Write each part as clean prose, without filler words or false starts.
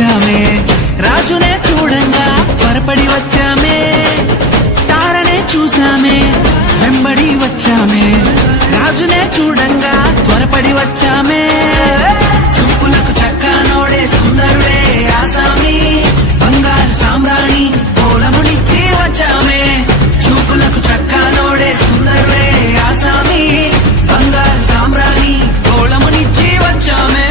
వచ్చామే, రాజునే చూడంగా త్వరపడి వచ్చామే, తారనే చూసామే వెంబడి వచ్చామే, రాజునే చూడంగా త్వరపడి వచ్చామే. చూపులకు చక్కానోడే సుందరుడే ఆసామి, బంగారు సామ్రాణి కోలమునిచ్చి వచ్చామే. చూపులకు చక్కానోడే సుందరుడే ఆసామి, బంగారు సామ్రాణి కోలమునిచ్చి వచ్చామే.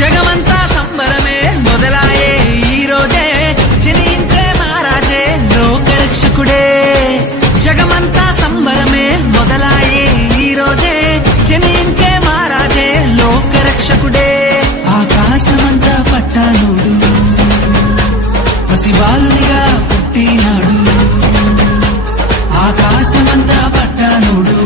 జగమంతా సంబరమే మొదలాయే ఈ రోజే, జనించే మహారాజే లోకరక్షకుడే. జగమంతా సంబరమే మొదలాయే ఈ రోజే, జనించే మహారాజే లోకరక్షకుడే. ఆకాశమంతా పట్టానుడు పసిబాలునిగా పుట్టినాడు, ఆకాశమంతా పట్టానుడు